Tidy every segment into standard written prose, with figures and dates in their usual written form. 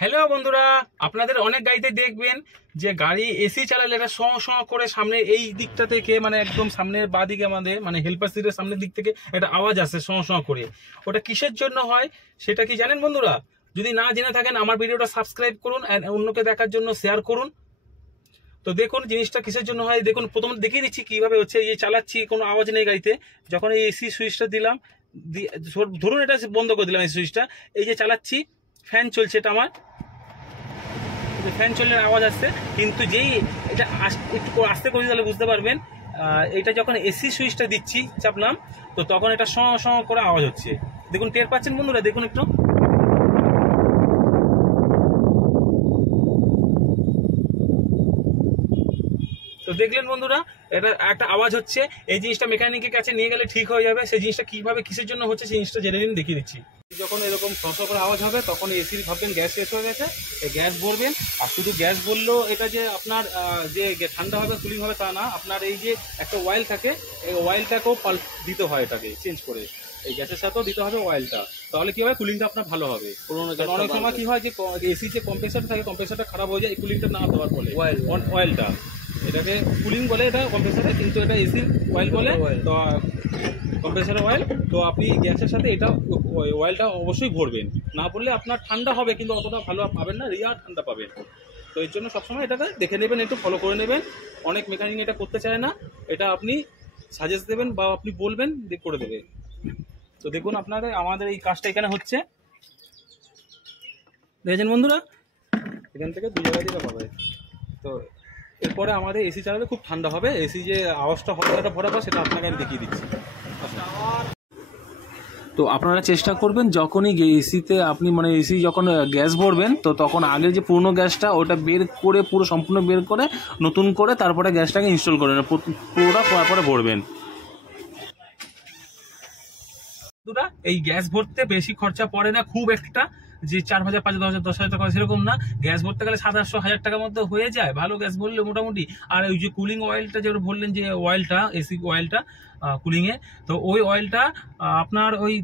Hello বন্ধুরা, আপনাদের অনেক গাড়িতে দেখবেন যে গাড়ি এসি চালালে এটা সঁ সঁ করে সামনে এই দিকটা থেকে মানে একদম সামনের বাঁ দিকে আমাদের মানে হেল্পার সিটের সামনের দিক থেকে একটা আওয়াজ আসে সঁ সঁ করে। ওটা কিসের জন্য হয় সেটা কি জানেন বন্ধুরা? যদি না জেনে থাকেন আমার ভিডিওটা সাবস্ক্রাইব করুন আর অন্যকে দেখার জন্য শেয়ার করুন। তো দেখুন জিনিসটা কিসের জন্য হয়, দেখুন প্রথমে দেখিয়ে দিচ্ছি কিভাবে হচ্ছে। এই চালাচ্ছি, কোনো আওয়াজ নেই গাড়িতে, যখন এই এসি সুইচটা দিলাম, ধরুন এটা বন্ধ করে দিলাম এই সুইচটা, এই যে চালাচ্ছি ফ্যান চলছে, এটা আমার ফ্যান চললে আওয়াজ আসছে। কিন্তু যেই এটা একটু আস্তে করে তাহলে বুঝতে পারবেন, এটা যখন এসি সুইচটা দিচ্ছি চাপলাম, তো তখন এটা সঁ সঁ করে আওয়াজ হচ্ছে। দেখুন টের পাচ্ছেন বন্ধুরা, দেখুন একটু। তো দেখলেন বন্ধুরা, এটা একটা আওয়াজ হচ্ছে। এই জিনিসটা মেকানিকের কাছে নিয়ে গেলে ঠিক হয়ে যাবে। সেই জিনিসটা কিভাবে কিসের জন্য হচ্ছে সেই জিনিসটা জেনে নিন, দেখিয়ে দিচ্ছি। যখন এরকম ফসল করে আওয়াজ হবে তখন এসির ভাববেন গ্যাস শেষ হয়ে গেছে, এই গ্যাস ভরবেন। আর শুধু গ্যাস ভরলেও এটা যে আপনার যে ঠান্ডা হবে কুলিং হবে তা না, আপনার এই যে একটা অয়েল থাকে, এই অয়েলটাকেও পাল্ট দিতে হয়, এটাকে চেঞ্জ করে এই গ্যাসের সাথেও দিতে হবে অয়েলটা। তাহলে কি হবে, কুলিংটা আপনার ভালো হবে। অনেক সময় কি হয় যে এসি যে কম্প্রেসার থাকে, কম্প্রেসারটা খারাপ হয়ে যায় এই কুলিংটা না দেওয়ার ফলে। অয়েলটা, এটাকে কুলিং বলে এটা কম্প্রেসারে, কিন্তু এটা এসির অয়েল বলে। তো কম্প্রেসারের অয়েল, তো আপনি গ্যাসের সাথে এটা অয়েলটা অবশ্যই ভরবেন। না ভরলে আপনার ঠান্ডা হবে কিন্তু অতটা ভালো পাবেন না, রিয়া ঠান্ডা পাবেন। তো এর জন্য সবসময় এটাকে দেখে নেবেন, একটু ফলো করে নেবেন। অনেক মেকানিক এটা করতে চায় না, এটা আপনি সাজেস্ট দেবেন বা আপনি বলবেন করে দেবে। তো দেখুন আপনাদের আমাদের এই কাজটা এখানে হচ্ছে, দেখেছেন বন্ধুরা, এখান থেকে দু জায়গা দিকে পাবে। তো এরপরে আমাদের এসি চালালে খুব ঠান্ডা হবে। এসি যে আওয়াজটা হবে এটা ভরাবো, সেটা আপনাকে আমি দেখিয়ে দিচ্ছি। তো আপনারা চেষ্টা করবেন যখনই এসিতে আপনি মানে এসি যখন গ্যাস ভরবেন, তো তখন আগে যে পুরনো গ্যাসটা ওটা বের করে পুরো সম্পূর্ণ বের করে নতুন করে তারপরে গ্যাসটাকে ইনস্টল করবেন, পুরোটা তারপরে ভরবেন। এই গ্যাস ভরতে বেশি খরচা পড়ে না খুব একটা, যে 4,000 5,000 10,000 টাকা সেরকম না। গ্যাস ভরতে গেলে 700-1000 টাকার মধ্যে হয়ে যায় ভালো গ্যাস ভরলে মোটামুটি। আর ওই যে কুলিং অয়েলটা যে বললেন, যে অয়েলটা এসি অয়েলটা কুলিং এ, তো ওই অয়েলটা আপনার ওই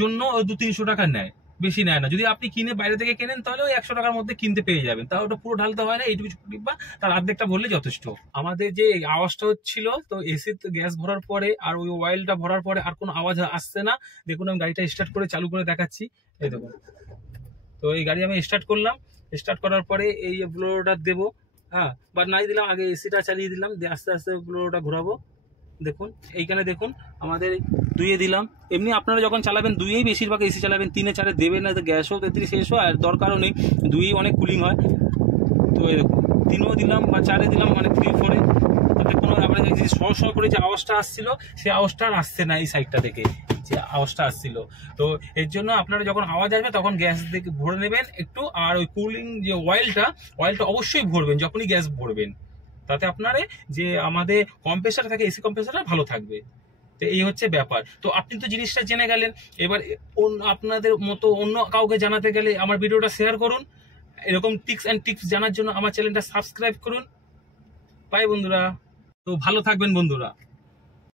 জন্য 200-300 টাকা নেয়, বেশি নেয় না। যদি আপনি কিনে বাইরে থেকে কেনেন তাহলে ওই 100 টাকার মধ্যে কিনতে পেয়ে যাবেন। তাও ওটা পুরো ঢালতে হয় না, এইটুকু ডিব্বা তার অর্ধেকটা ভরলে যথেষ্ট। আমাদের যে আওয়াজটা হচ্ছিল, তো এসির গ্যাস ভরার পরে আর ওই অয়েলটা ভরার পরে আর কোনো আওয়াজ আসছে না। দেখুন আমি গাড়িটা স্টার্ট করে চালু করে দেখাচ্ছি, এই দেখুন। তো এই গাড়ি আমি স্টার্ট করলাম, স্টার্ট করার পরে এই ব্লোরটা দেবো, হ্যাঁ, বাট নাই দিলাম, আগে এসিটা চালিয়ে দিলাম, দিয়ে আস্তে আস্তে ব্লোরটা ঘোরাবো। দেখুন এইখানে দেখুন আমাদের 2-এ দিলাম। এমনি আপনারা যখন চালাবেন 2-এই বেশিরভাগ এসি চালাবেন, 3-4-এ দেবেন না, গ্যাসও 33 শেষ হয় আর দরকারও নেই। 2-এই অনেক কুলিং হয়। তো এই দেখুন 3-ও দিলাম বা 4-এ দিলাম, মানে 3-4-এ, তাতে কোনো আবার যে শ করে যে আওয়াজটা আসছিল সেই আওয়াজটা আর আসছে না। এই সাইডটা থেকে যে আওয়াজটা আসছিল, তো এর জন্য আপনারা যখন আওয়াজ আসবে তখন গ্যাস থেকে ভরে নেবেন একটু। আর ওই কুলিং যে অয়েলটা অবশ্যই ভরবেন যখনই গ্যাস ভরবেন, তাতে আপনার যে আমাদের কম্প্রেসার থাকে এসি কম্প্রেসারটা ভালো থাকবে। তো এই হচ্ছে ব্যাপার। তো আপনি তো জিনিসটা জেনে গেলেন, এবার আপনাদের মতো অন্য কাউকে জানাতে গেলে আমার ভিডিওটা শেয়ার করুন। এরকম টিপস জানার জন্য আমার চ্যানেলটা সাবস্ক্রাইব করুন। বাই বন্ধুরা, তো ভালো থাকবেন বন্ধুরা।